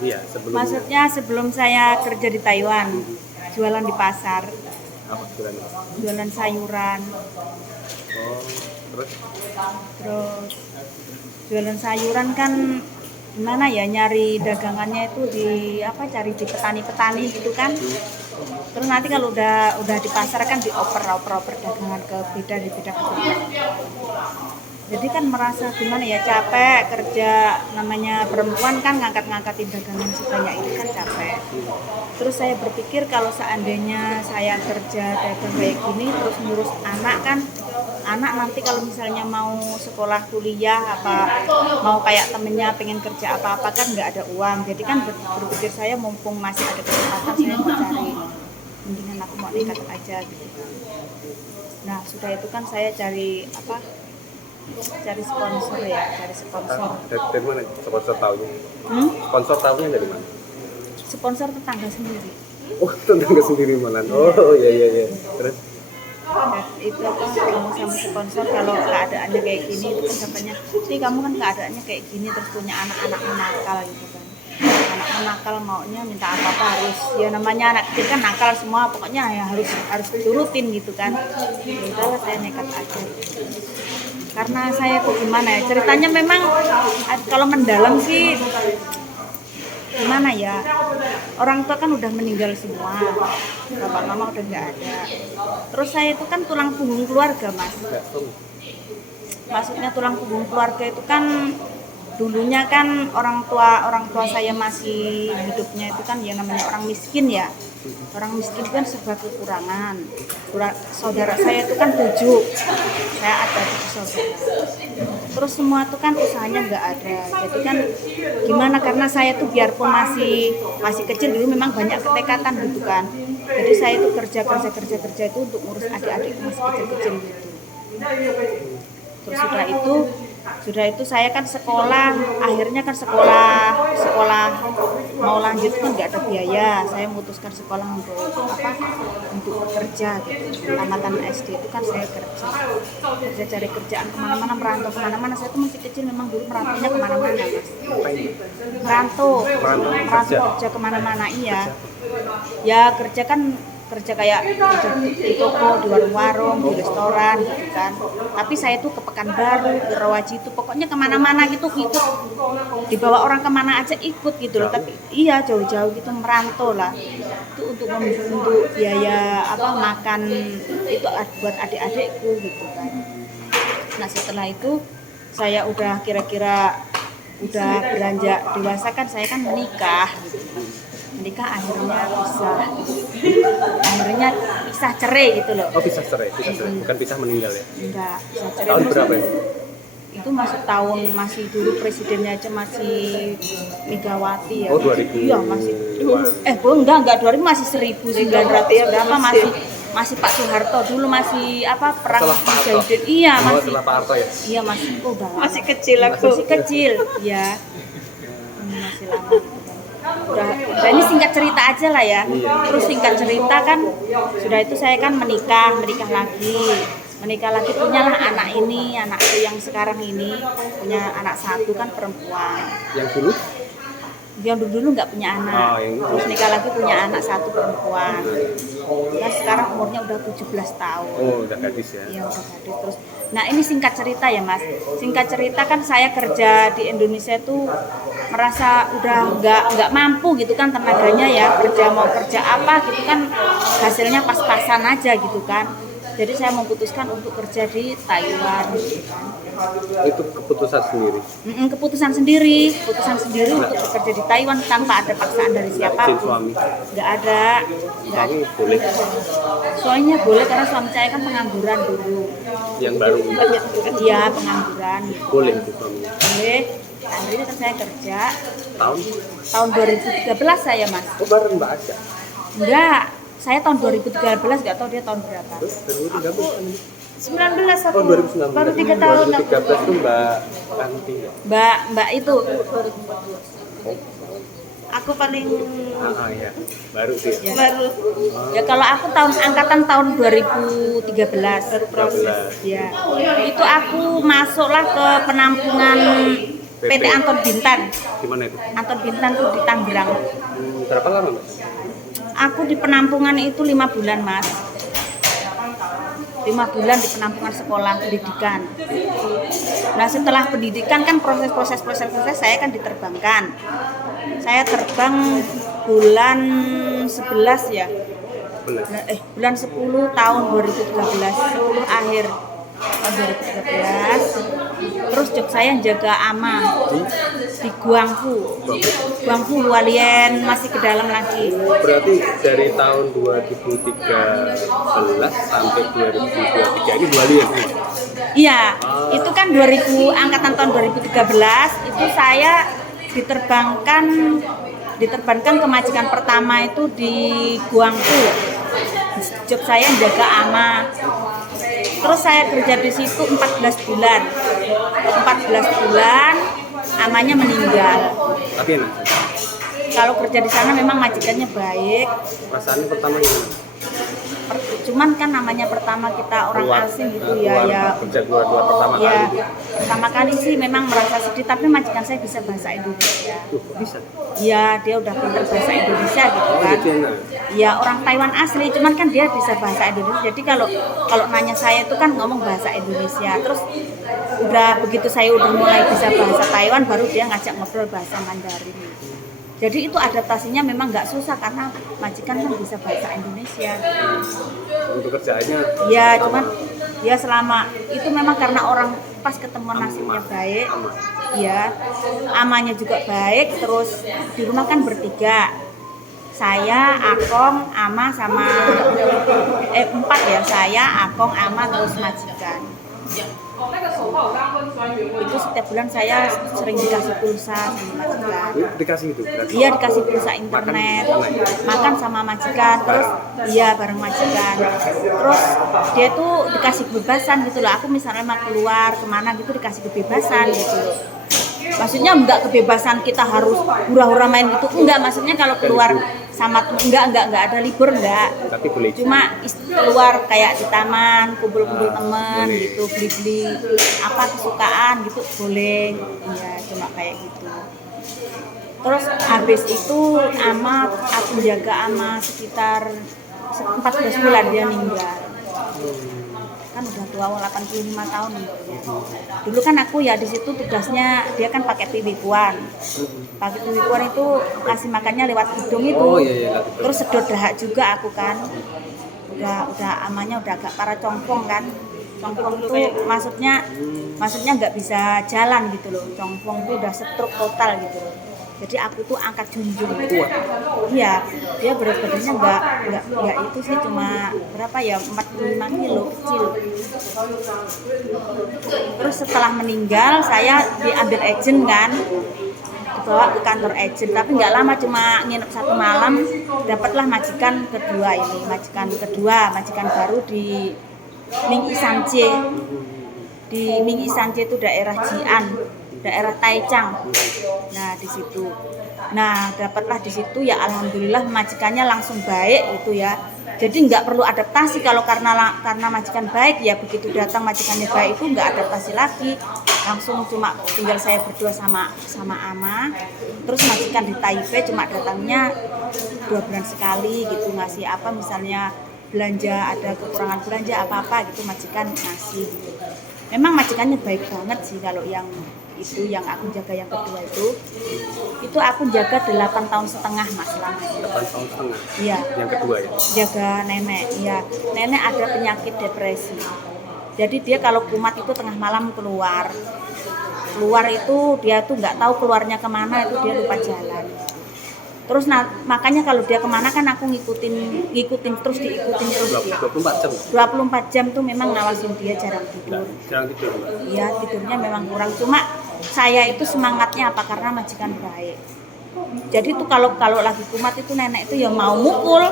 Iya, sebelumnya. Maksudnya sebelum saya kerja di Taiwan, jualan di pasar, Apa jualannya? jualan sayuran, Oh, terus terus jualan sayuran kan gimana ya, nyari dagangannya itu di apa, cari di petani-petani gitu kan. Terus nanti kalau udah di pasar kan dioper dagangan ke beda di beda ke beda. Jadi kan merasa gimana ya, capek kerja, namanya perempuan kan ngangkat-ngangkatin dagangan sebanyak itu kan capek. Terus saya berpikir kalau seandainya saya kerja dagang kayak gini terus ngurus anak kan, anak nanti kalau misalnya mau sekolah kuliah apa mau kayak temennya pengen kerja apa-apa kan nggak ada uang. Jadi kan berpikir saya mumpung masih ada kesempatan saya mau cari, mendingan aku mau nekat aja gitu. Nah sudah itu kan saya cari apa, cari sponsor ya, cari sponsor. dari mana sponsor tahunya? Sponsor tahunya dari mana? Sponsor tetangga sendiri. Oh, tetangga sendiri malah. Oh, iya. Terus Dan itu apa, kamu sama sponsor kalau keadaannya kayak gini itu kan katanya, sih kamu kan keadaannya kayak gini terus punya anak-anak nakal gitu kan. Anak nakal maunya minta apa-apa harus, ya namanya anak kecil kan nakal semua, pokoknya ya harus diturutin gitu kan. Ya udahlah saya nekat aja. Karena saya tuh gimana ya, ceritanya memang kalau mendalam sih gimana ya, orang tua kan udah meninggal semua, bapak mama udah nggak ada. Terus saya itu kan tulang punggung keluarga mas. Maksudnya tulang punggung keluarga itu kan dulunya kan orang tua saya masih hidupnya itu kan ya namanya orang miskin ya. Orang miskin kan serba kekurangan. Saudara saya itu kan 7, saya ada 7 saudara. Terus semua itu kan usahanya nggak ada. Jadi kan gimana, karena saya tuh biarpun masih kecil dulu memang banyak ketekatan gitu kan. Jadi saya itu kerja itu untuk ngurus adik-adik masih kecil-kecil gitu. Terus sudah itu saya kan sekolah, akhirnya kan sekolah mau lanjut kan nggak ada biaya. Saya memutuskan sekolah untuk bekerja gitu. Tamatan SD itu kan saya kerja cari kerjaan kemana-mana, merantau kemana-mana. Saya tuh masih kecil memang dulu merantaunya kemana-mana mas. Merantau kerja kemana-mana. Iya ya, kerja kayak di toko, di warung-warung, di restoran gitu kan. Tapi saya tuh ke Pekanbaru, ke Rawajitu, pokoknya kemana-mana gitu, dibawa orang kemana aja ikut gitu loh. Tapi iya jauh-jauh gitu, merantau lah. Itu untuk biaya makan itu buat adik-adikku gitu kan. Nah setelah itu saya udah kira-kira udah beranjak dewasa kan, saya kan menikah gitu. Menikah akhirnya pisah cerai gitu loh. Oh, pisah cerai, bukan pisah meninggal ya? Enggak, pisah cerai. Tahun berapa itu? Itu masih dulu presidennya aja masih Megawati ya. Oh, 2000. Iya, masih. Enggak 2000, masih 1900 ya berapa, masih Pak Soeharto dulu, masih perang Mujahidin. Iya, masih. Setelah Pak Harto ya? Iya, masih. Masih kecil aku. Masih kecil, ya. Masih lama. Udah ini singkat cerita aja lah ya. Terus singkat cerita kan sudah itu saya kan menikah lagi, punyalah anak ini, anakku yang sekarang ini punya anak 1 kan perempuan. Yang dulu nggak punya anak. Terus nikah lagi punya anak 1 perempuan. Nah sekarang umurnya udah 17 tahun. Oh, udah gadis ya? Iya udah gadis. Terus, nah ini singkat cerita ya mas. Singkat cerita kan saya kerja di Indonesia tuh merasa udah nggak mampu gitu kan tenaganya ya, mau kerja apa gitu kan hasilnya pas-pasan aja gitu kan. Jadi saya memutuskan untuk kerja di Taiwan gitu kan. Itu keputusan sendiri? Keputusan sendiri untuk bekerja di Taiwan tanpa ada paksaan dari siapapun. Suami? Nggak ada. Suami boleh? Suaminya boleh karena suami saya kan pengangguran dulu. Yang baru? Iya pengangguran. Boleh itu suaminya? Boleh. Akhirnya kan saya kerja. Tahun 2013 saya mas. Oh, bareng Mbak Asya? Enggak, saya tahun 2013, nggak tahu dia tahun berapa. 19 aku. Oh, 2019. Baru 3 tahun aku. 2013 itu Mbak Kanti. Mbak itu. Aku paling ya. Baru sih. Ya. baru. Ya kalau aku angkatan tahun 2013 Baru proses. Ya. Itu aku masuklah ke penampungan PT Anton Bintan. Di mana itu? Anton Bintan tuh di Tangerang. Berapa lama Mbak? Aku di penampungan itu 5 bulan, Mas. 5 bulan di penampungan sekolah pendidikan. Nah, setelah pendidikan kan proses saya kan diterbangkan. Saya terbang bulan 11 ya. Bulan 10 tahun 2013, 10 akhir tahun 2013. Terus job saya jaga ama di Guangfu Hualien, masih ke dalam lagi. Berarti dari tahun 2013 sampai 2023 ini 2 bulan semua? Iya, itu kan 2000 angkatan tahun 2013 itu saya diterbangkan ke majikan pertama itu di Guangfu. Job saya jaga ama. Terus saya kerja di situ 14 bulan. 14 bulan amanya meninggal. Tapi enak. Kalau kerja di sana memang majikannya baik. Perasaannya pertama gimana? Cuman kan namanya pertama kita orang asing gitu ya. Kerja dua pertama Ya, kali. pertama kali sih memang merasa sedih, tapi majikan saya bisa bahasa Indonesia. Bisa. Iya, dia udah pintar bahasa Indonesia gitu kan. Jadi enak. Ya orang Taiwan asli, cuman kan dia bisa bahasa Indonesia. Jadi kalau nanya saya itu kan ngomong bahasa Indonesia. Terus udah begitu saya udah mulai bisa bahasa Taiwan, baru dia ngajak ngobrol bahasa Mandarin. Jadi itu adaptasinya memang nggak susah karena majikan kan bisa bahasa Indonesia. Untuk kerjaannya? Ya cuman ya selama itu memang karena orang pas ketemu nasibnya baik, ya amanya juga baik. Terus di rumah kan bertiga, saya, Akong, ama sama 4 ya, saya, Akong, ama terus majikan. Itu setiap bulan saya sering dikasih pulsa sama majikan. Dikasih itu? Berarti? Iya, dikasih pulsa internet, makan sama majikan, terus iya bareng majikan. Terus dia tuh dikasih kebebasan gitu loh. Aku misalnya mau keluar kemana gitu dikasih kebebasan gitu loh. Maksudnya enggak kebebasan kita harus hura-hura main gitu, enggak. Maksudnya kalau keluar sama temen, enggak ada libur enggak. Tapi boleh. Cuma keluar kayak di taman, kumpul-kumpul temen gitu, beli-beli apa kesukaan gitu boleh. Iya, cuma kayak gitu. Terus habis itu aku jaga ama sekitar 14 bulan dia meninggal. Kan udah tua 85 tahun umurnya. Dulu kan aku ya di situ tugasnya dia kan pakai piwikuan. Pakai piwikuan itu kasih makannya lewat hidung itu. Oh, iya. Terus sedot dahak juga aku kan. Udah amanya udah agak parah congkong kan. Congkong itu maksudnya nggak bisa jalan gitu loh. Congkong itu udah stroke total gitu loh. Jadi aku tuh angkat junjung itu. Iya, dia berat badannya nggak itu sih, cuma berapa ya, 45 kilo, kecil. Terus setelah meninggal saya diambil agent kan, dibawa ke kantor agent, tapi nggak lama, cuma nginep 1 malam. Dapatlah majikan baru di Ming Isanje. Di Ming Isanje itu daerah Jian, daerah Taichung. Nah di situ, dapatlah di situ ya, alhamdulillah majikannya langsung baik itu ya. Jadi nggak perlu adaptasi kalau karena majikan baik ya, begitu datang majikannya baik itu nggak adaptasi lagi, langsung cuma tinggal saya berdua sama ama. Terus majikan di Taipei cuma datangnya 2 bulan sekali gitu, ngasih apa misalnya belanja, ada kekurangan belanja apa gitu majikan ngasih gitu. Memang majikannya baik banget sih. Kalau yang itu yang aku jaga yang kedua itu aku jaga 8,5 tahun Mas lamanya. 8 tahun setengah? Iya. Yang kedua ya? Jaga nenek, iya. Nenek ada penyakit depresi. Jadi dia kalau kumat itu tengah malam keluar itu dia tuh nggak tahu keluarnya kemana, itu dia lupa jalan. Terus makanya kalau dia kemana kan aku ngikutin terus dia. 24 jam? 24 jam tuh memang ngawasin dia, jarang tidur. Jarang tidur? Iya, tidurnya memang kurang. Cuma saya itu semangatnya apa? Karena majikan baik. Jadi tuh kalau lagi kumat itu nenek itu ya mau mukul,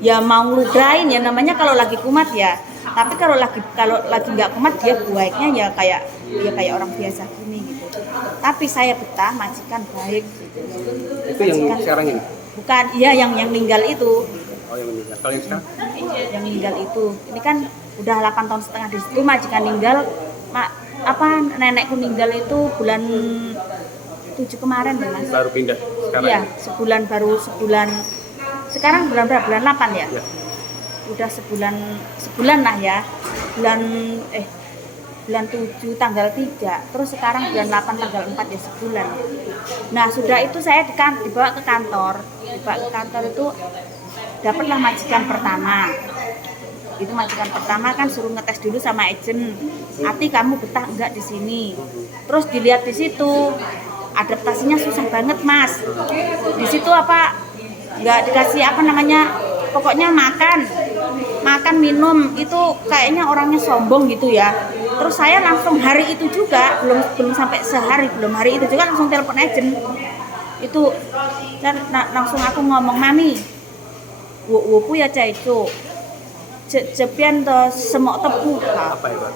ya mau ngeludahin ya, namanya kalau lagi kumat ya. Tapi kalau lagi nggak kumat dia baiknya ya kayak orang biasa gini gitu. Tapi saya betah majikan baik gitu. Itu yang sekarang ini? Bukan, iya yang meninggal itu. Oh, yang meninggal. Kalau yang sekarang? Yang meninggal itu. Ini kan udah 8,5 tahun di situ majikan meninggal. Nenekku meninggal itu bulan 7 kemarin ya Mas. Baru pindah sekarang. Iya, sebulan. Sekarang bulan berapa? Bulan 8 ya? Ya. Udah sebulan lah ya. Bulan 7 tanggal 3. Terus sekarang bulan 8 tanggal 4 ya sebulan. Nah, sudah itu saya dibawa ke kantor. Dibawa ke kantor itu dapatlah majikan pertama. Itu majikan pertama kan suruh ngetes dulu sama agent. Ati kamu betah enggak di sini? Terus dilihat di situ adaptasinya susah banget Mas. Di situ apa nggak dikasih apa namanya, pokoknya makan minum itu kayaknya orangnya sombong gitu ya. Terus saya langsung hari itu juga belum sampai sehari, hari itu juga langsung telepon agent itu dan langsung aku ngomong mami, wo ya caico jepian to semok tepu Apa itu?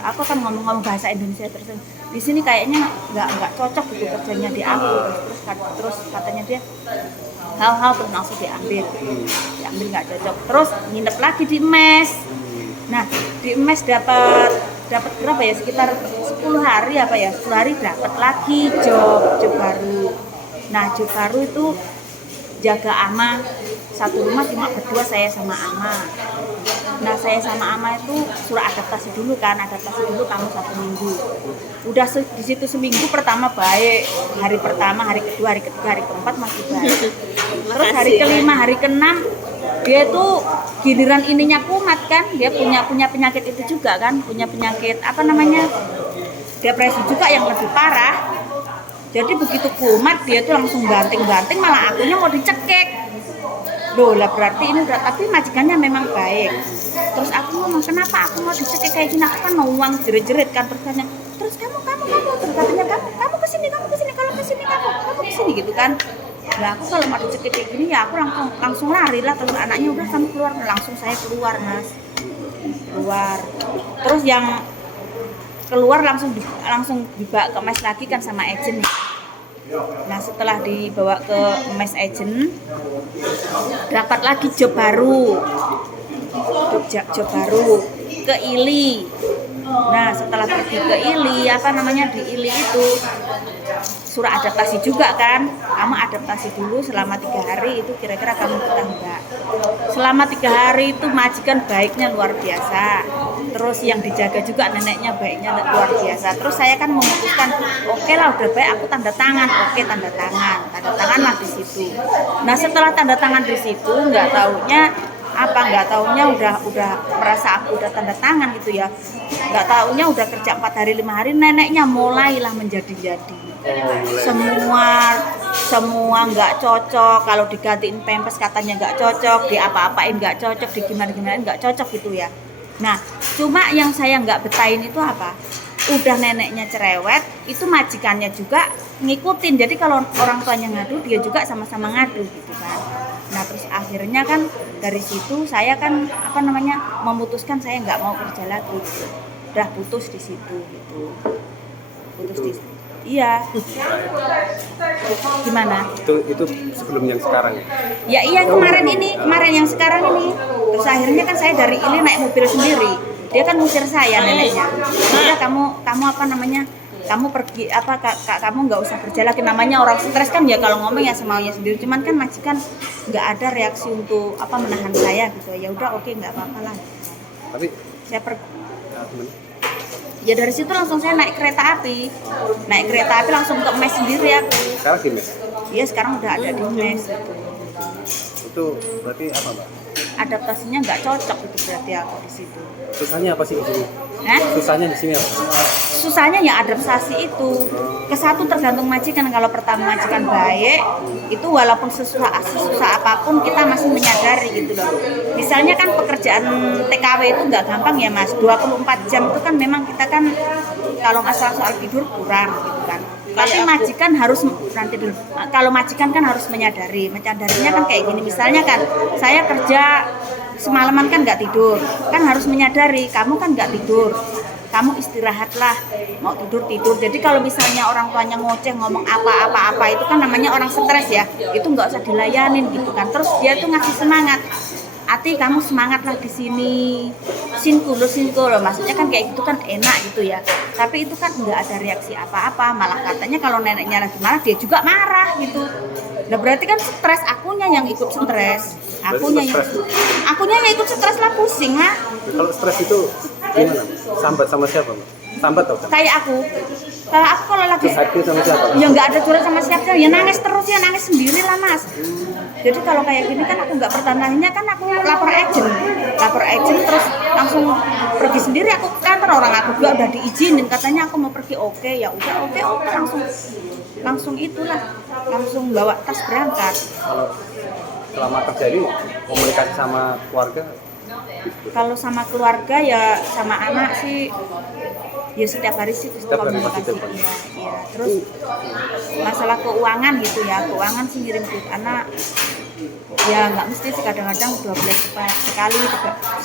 aku kan ngomong bahasa Indonesia terus di sini kayaknya nggak cocok gitu kerjanya di aku terus katanya dia hal terus langsung diambil nggak cocok, terus nginep lagi di mes. Nah di mes dapat berapa ya, sekitar 10 hari apa ya, 10 hari dapat lagi job baru. Nah job baru itu jaga ama satu rumah, cuma berdua saya sama ama. Nah saya sama ama itu suruh adaptasi dulu kamu 1 minggu. Udah di situ seminggu pertama baik, hari pertama, hari kedua, hari ketiga, hari keempat masih baik. Terus hari kelima, hari keenam dia tuh giliran ininya kumat kan, dia punya penyakit itu juga kan, punya penyakit apa namanya, depresi juga yang lebih parah. Jadi begitu kumat dia tuh langsung banting-banting, malah akunya mau dicekek. Loh lah berarti ini udah, tapi majikannya memang baik. Terus aku ngomong kenapa aku mau dicekek kayak gini, aku kan mau uang jerit-jerit kan. Terus kamu terus katanya kamu kesini kalau kesini kamu kesini gitu kan. Nah aku kalau mau dicekek kayak gini ya aku langsung lari lah. Terus anaknya udah kamu keluar, langsung saya keluar Mas, keluar. Terus yang keluar langsung dibawa ke mes lagi kan sama agent nih. Nah setelah dibawa ke mes agent dapat lagi job baru ke Ili. Nah setelah pergi ke Ili, di Ili itu suruh adaptasi juga kan, kamu adaptasi dulu selama 3 hari itu kira-kira kamu betah enggak. Selama 3 hari itu majikan baiknya luar biasa, terus yang dijaga juga neneknya baiknya luar biasa. Terus saya kan memutuskan oke lah udah baik, aku tanda tangan lah di situ. Nah setelah tanda tangan di situ nggak taunya udah merasa aku udah tanda tangan gitu ya, nggak taunya udah kerja 4 hari 5 hari neneknya mulailah menjadi-jadi. Semua nggak cocok, kalau digantiin pampers katanya nggak cocok, diapa-apain nggak cocok, digimana-gimanain nggak cocok gitu ya. Nah cuma yang saya nggak betahin itu apa, udah neneknya cerewet, itu majikannya juga ngikutin. Jadi kalau orang tuanya ngadu, dia juga sama-sama ngadu gitu kan. Nah terus akhirnya kan dari situ saya kan memutuskan saya nggak mau kerja lagi, udah putus di situ gitu. Putus di situ. Iya. Gimana? Itu sebelum yang sekarang ya? Ya iya kemarin yang sekarang ini. Terus akhirnya kan saya dari Ili naik mobil sendiri. Dia kan ngusir saya neneknya. Udah kamu pergi kamu nggak usah kerja lagi, namanya orang stres kan ya kalau ngomong ya semaunya sendiri. Cuman kan majikan nggak ada reaksi untuk menahan saya gitu. Ya udah oke nggak apa-apa lah. Tapi saya ya dari situ langsung saya naik kereta api langsung ke mes sendiri aku. sekarang di mes? Iya sekarang udah ada di mes gitu. Itu berarti apa Mbak? Adaptasinya nggak cocok itu berarti aku di situ. Susahnya apa sih di sini? Susahnya di sini apa? Susahnya ya adaptasi itu. Ke satu tergantung majikan. Kalau pertama majikan baik, itu walaupun sesusah apapun kita masih menyadari gitu loh. Misalnya kan pekerjaan TKW itu nggak gampang ya Mas. 24 jam itu kan memang kita kan kalau masalah soal tidur kurang gitu kan. Tapi majikan harus kalau majikan kan harus menyadarinya kan kayak gini. Misalnya kan saya kerja semalaman kan nggak tidur, kan harus menyadari kamu kan nggak tidur, kamu istirahatlah, mau tidur. Jadi kalau misalnya orang tuanya ngoceh ngomong apa itu kan namanya orang stres ya, itu nggak usah dilayanin gitu kan. Terus dia tuh ngasih semangat, Ati kamu semangatlah di sini, sinku loh, maksudnya kan kayak gitu kan enak gitu ya. Tapi itu kan nggak ada reaksi apa-apa, malah katanya kalau neneknya lagi marah dia juga marah gitu. Nah berarti kan stres, akunya yang ikut stres, akunya yang ikut stres lah, pusing lah. Kalau stres itu gimana? Sambat sama siapa, Mbak? Sambat atau kan? Kayak aku kalau lagi Happy sama siapa? ya nggak ada curhat sama siapa, ya nangis terus, ya nangis sendiri lah mas. Jadi kalau kayak gini kan aku nggak pertanyaan, kan aku lapor agent terus langsung pergi sendiri aku ke kantor. Orang aku juga udah diizinin, katanya aku mau pergi, oke ya udah, oke langsung itulah, langsung bawa tas berangkat. Kalau selama kerja ini komunikasi sama keluarga? Kalau sama keluarga ya sama anak sih ya setiap hari sih komunikasi. Iya. Terus masalah keuangan gitu ya, keuangan sih ngirim duit anak ya nggak mesti sih, kadang-kadang 2 bulan sekali,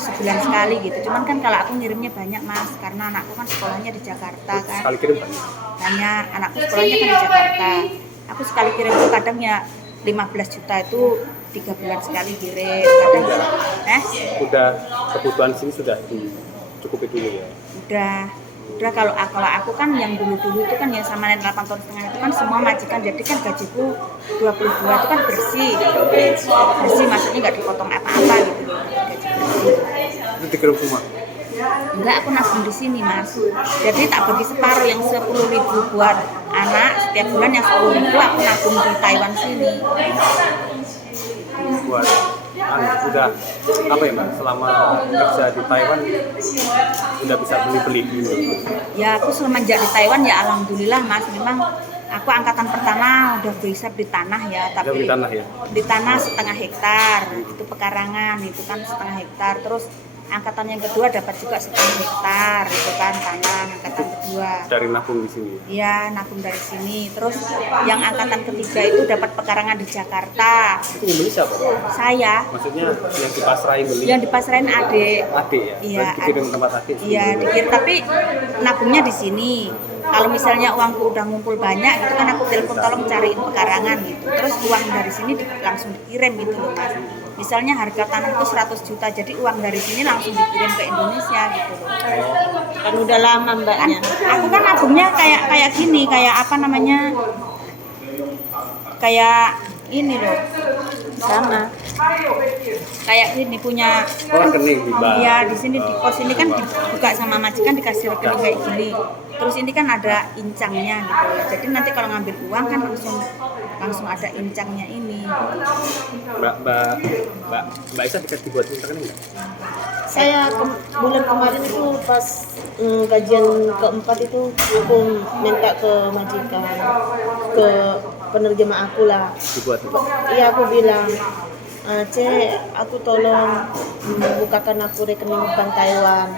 sebulan sekali gitu. Cuman kan kalau aku ngirimnya banyak mas, karena anakku kan sekolahnya di Jakarta kan. Sekali kirim Pak? Banyak, anakku sekolahnya kan di Jakarta. Aku sekali kirim itu kadang ya 15 juta itu 3 bulan sekali kirim. Kadang Udah kebutuhan sini sudah dicukupi dulu ya? Udah kalau aku kan yang dulu itu kan yang sama nenek 8 tahun setengah itu kan semua majikan, jadi kan gajiku 22 itu kan bersih maksudnya nggak dipotong apa-apa gitu loh, gaji bersih. Itu dikirim semua? Enggak, aku nabung di sini mas, jadi tak bagi separuh, yang 10.000 buat anak setiap bulan, yang 10.000 aku nabung di Taiwan sini. Buat udah apa ya Mbak, selama kerja di Taiwan udah bisa beli gitu? Ya aku semenjak di Taiwan ya alhamdulillah mas, memang aku angkatan pertama udah bisa di tanah ya, tapi di tanah ya? Di tanah 1,5 hektar, itu pekarangan itu kan 1,5 hektar. Terus angkatan yang kedua dapat juga 1,5 hektar, itu kan tanah angkatan kedua. Dari nabung di sini? Iya, nabung dari sini. Terus yang angkatan ketiga itu dapat pekarangan di Jakarta. Itu yang beli siapa? Saya. Maksudnya yang dipasrahin beli? Yang dipasrahin adik. Adik ya? Iya. Dikirim ke tempat adik? Iya, dikirim, tapi nabungnya di sini. Kalau misalnya uangku udah ngumpul banyak gitu kan, aku telepon tolong cariin pekarangan gitu. Terus uang dari sini langsung dikirim gitu loh mas. Misalnya harga tanah itu 100 juta, jadi uang dari sini langsung dikirim ke Indonesia gitu loh. Kan udah lama mbaknya. Aku kan nabungnya kayak gini, kayak apa namanya? Kayak ini loh. Sama. Kayak gini punya rekening di bank. Iya, di sini di pos ini kan dibuka sama majikan, dikasih rekening kayak gini. Terus ini kan ada incangnya gitu ya. Jadi nanti kalau ngambil uang kan langsung ada incangnya ini. Mbak Isa dikasih buat rekening nggak? Saya bulan kemarin itu pas gajian keempat itu aku minta ke majikan, ke penerjemah aku lah. Dibuat? Iya, aku bilang, Cek, aku tolong bukakan aku rekening bank Taiwan.